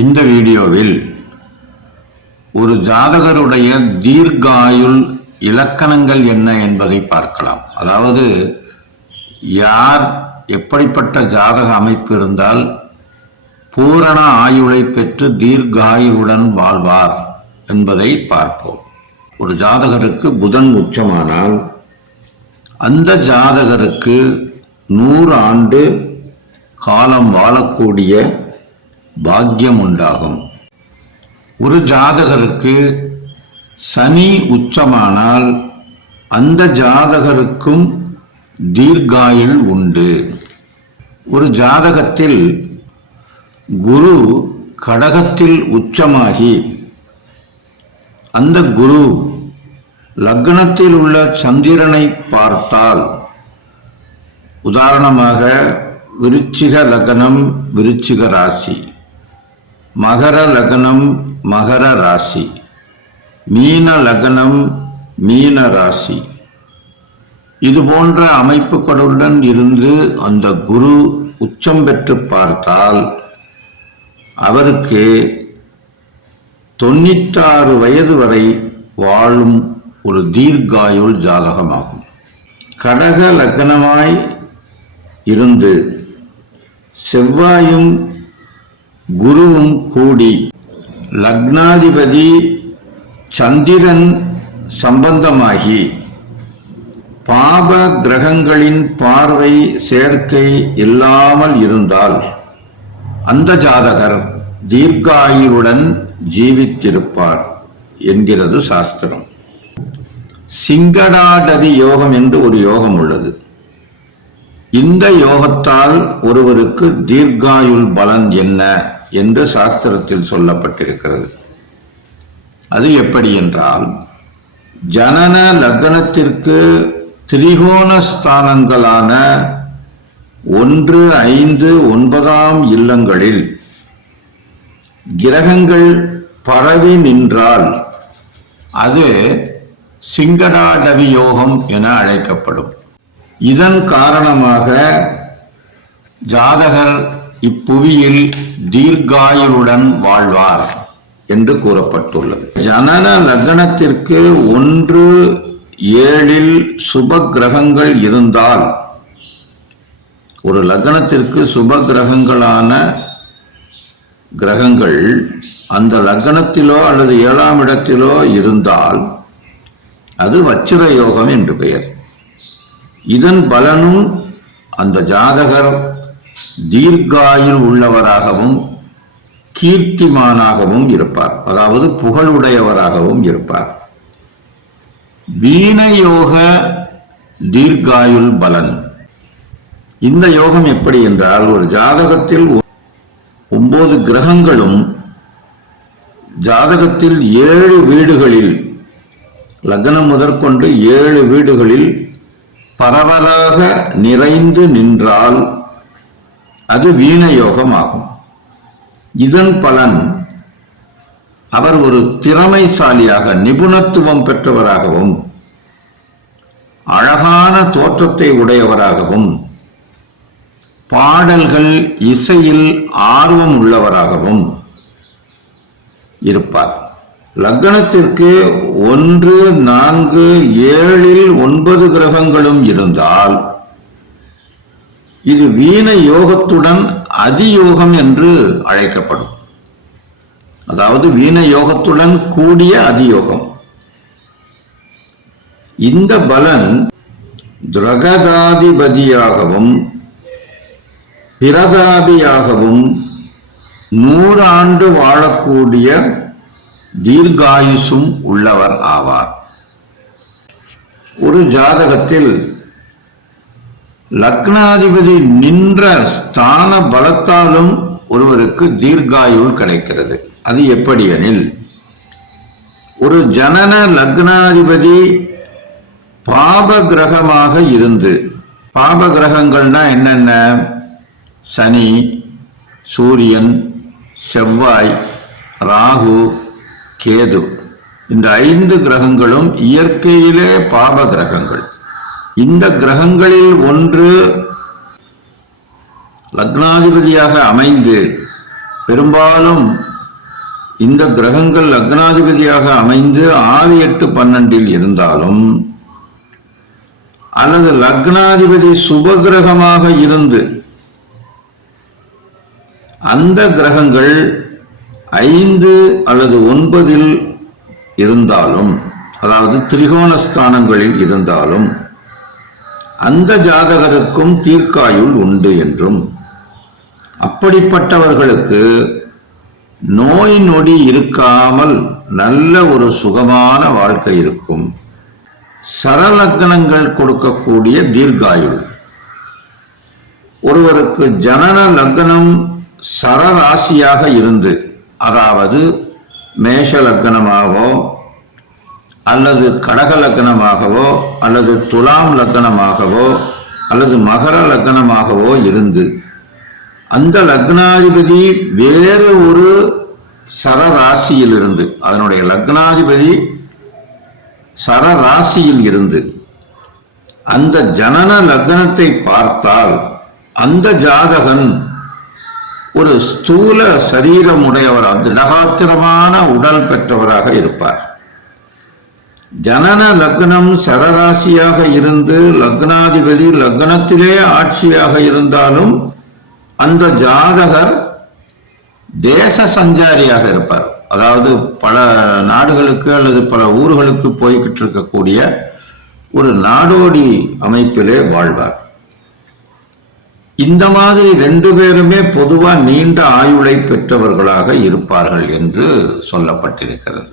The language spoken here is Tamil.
இந்த வீடியோவில் ஒரு ஜாதகருடைய தீர்காயுள் இலக்கணங்கள் என்ன என்பதை பார்க்கலாம். அதாவது யார் எப்படிப்பட்ட ஜாதக அமைப்பு இருந்தால் பூரண ஆயுளை பெற்று தீர்காயுளுடன் வாழ்வார் என்பதை பார்ப்போம். ஒரு ஜாதகருக்கு புதன் உச்சமானால் அந்த ஜாதகருக்கு நூறு ஆண்டு காலம் வாழக்கூடிய பாக்கியம் உண்டாகும் ஒரு ஜாதகருக்கு சனி உச்சமானால் அந்த ஜாதகருக்கும் தீர்காயுள் உண்டு. ஒரு ஜாதகத்தில் குரு கடகத்தில் உச்சமாகி அந்த குரு லக்னத்தில் உள்ள சந்திரனை பார்த்தால் உதாரணமாக விருச்சிக லக்னம் விருச்சிக ராசி. மகர லக்னம் மகர ராசி. மீன லக்னம் மீன ராசி. இது போன்ற அமைப்புகளுடன் இருந்து அந்த குரு உச்சம் பெற்று பார்த்தால் அவருக்கு தொண்ணூத்தாறு வயது வரை வாழும் ஒரு தீர்காயுள் ஜாதகமாகும். கடக லக்னமாய் இருந்து செவ்வாயும் குருவும் கூடி. லக்னாதிபதி சந்திரன் சம்பந்தமாகி. பாப கிரகங்களின் பார்வை சேர்க்கை இல்லாமல் இருந்தால் அந்த ஜாதகர் தீர்க்காயுளுடன் ஜீவித்திருப்பார் என்கிறது சாஸ்திரம். சிங்கடாடதி யோகம் என்று ஒரு யோகம் உள்ளது. இந்த யோகத்தால் ஒருவருக்கு தீர்காயுள் பலன் என்ன? என்று சாஸ்திரத்தில் சொல்லப்பட்டிருக்கிறது. அது எப்படி என்றால் ஜனன லக்னத்திற்கு திரிகோண ஸ்தானங்களான ஒன்று ஐந்து ஒன்பதாம் இல்லங்களில் கிரகங்கள் பரவி நின்றால் அது சிங்கடாடவி யோகம் என அழைக்கப்படும். இதன் காரணமாக ஜாதகர் இப்புவியில் தீர்காயுளுடன் வாழ்வார் என்று கூறப்பட்டுள்ளது. ஜனன லக்னத்திற்கு ஒன்று ஏழில் சுப கிரகங்கள் இருந்தால் ஒரு லக்னத்திற்கு சுப கிரகங்களான கிரகங்கள் அந்த லக்னத்திலோ அல்லது ஏழாம் இடத்திலோ இருந்தால் அது வச்சிர யோகம் என்று பெயர். இதன் பலனும் அந்த ஜாதகர் தீர்காயில் உள்ளவராகவும் கீர்த்திமானாகவும் இருப்பார். அதாவது புகழுடையவராகவும் இருப்பார். வீணயோக தீர்காயுள் பலன். இந்த யோகம் எப்படி என்றால் ஒரு ஜாதகத்தில் ஒன்பது கிரகங்களும் ஜாதகத்தில் ஏழு வீடுகளில் லக்னம் முதற்கொண்டு ஏழு வீடுகளில் பரவலாக நிறைந்து நின்றால் அது வீணயோகம் ஆகும் இதன் பலன் அவர் ஒரு திறமைசாலியாக நிபுணத்துவம் பெற்றவராகவும் அழகான தோற்றத்தை உடையவராகவும் பாடல்கள் இசையில் ஆர்வம் உள்ளவராகவும் இருப்பார். லக்னத்திற்கு ஒன்று நான்கு ஏழில் ஒன்பது கிரகங்களும் இருந்தால் இது வீண யோகத்துடன் அதியோகம் என்று அழைக்கப்படும். அதாவது வீண யோகத்துடன் கூடிய அதியோகம். இந்த பலன் துரகதாதிபதியாகவும் பிரதாபியாகவும் நூறாண்டு வாழக்கூடிய தீர்காயுசும் உள்ளவர் ஆவார். ஒரு ஜாதகத்தில் லக்னாதிபதி நின்ற ஸ்தான பலத்தாலும் ஒருவருக்கு தீர்காயுள் கிடைக்கிறது. அது எப்படி எனில் ஒரு ஜனன லக்னாதிபதி பாப கிரகமாக இருந்து பாப கிரகங்கள்னா என்னென்ன? சனி சூரியன் செவ்வாய் ராகு கேது. இந்த ஐந்து கிரகங்களும் இயற்கையிலே பாப கிரகங்கள் இந்த கிரகங்களில் ஒன்று லக்னாதிபதியாக அமைந்து பெரும்பாலும் இந்த கிரகங்கள் லக்னாதிபதியாக அமைந்து ஆறு எட்டு பன்னெண்டில் இருந்தாலும் அல்லது லக்னாதிபதி சுபகிரகமாக இருந்து அந்த கிரகங்கள் ஐந்து அல்லது ஒன்பதில் இருந்தாலும் அதாவது திரிகோணஸ்தானங்களில் இருந்தாலும் அந்த ஜாதகருக்கும் தீர்க்காயுள் உண்டு என்றும். அப்படிப்பட்டவர்களுக்கு நோய் நொடி இருக்காமல் நல்ல ஒரு சுகமான வாழ்க்கை இருக்கும். சரலக்னங்கள் கொடுக்கக்கூடிய தீர்க்காயுள். ஒருவருக்கு ஜனன லக்னம் சரராசியாக இருந்து அதாவது மேஷ லக்னமாகவோ அல்லது கடக லக்னமாகவோ அல்லது துலாம் லக்னமாகவோ அல்லது மகர லக்னமாகவோ இருந்து அந்த லக்னாதிபதி வேறு ஒரு சரராசியில் இருந்து அதனுடைய லக்னாதிபதி சரராசியில் இருந்து அந்த ஜனன லக்னத்தை பார்த்தால் அந்த ஜாதகன் ஒரு ஸ்தூல சரீரமுடையவர் திடகாத்திரமான உடல் பெற்றவராக இருப்பார். ஜனன லக்னம் சரராசியாக இருந்து லக்னாதிபதி லக்னத்திலே ஆட்சியாக இருந்தாலும் அந்த ஜாதகர் தேச சஞ்சாரியாக இருப்பார். அதாவது பல நாடுகளுக்கு அல்லது பல ஊர்களுக்கு போய்கிட்டு இருக்கக்கூடிய ஒரு நாடோடி அமைப்பிலே வாழ்வார். இந்த மாதிரி ரெண்டு பேருமே பொதுவாக நீண்ட ஆயுளை பெற்றவர்களாக இருப்பார்கள் என்று சொல்லப்பட்டிருக்கிறது.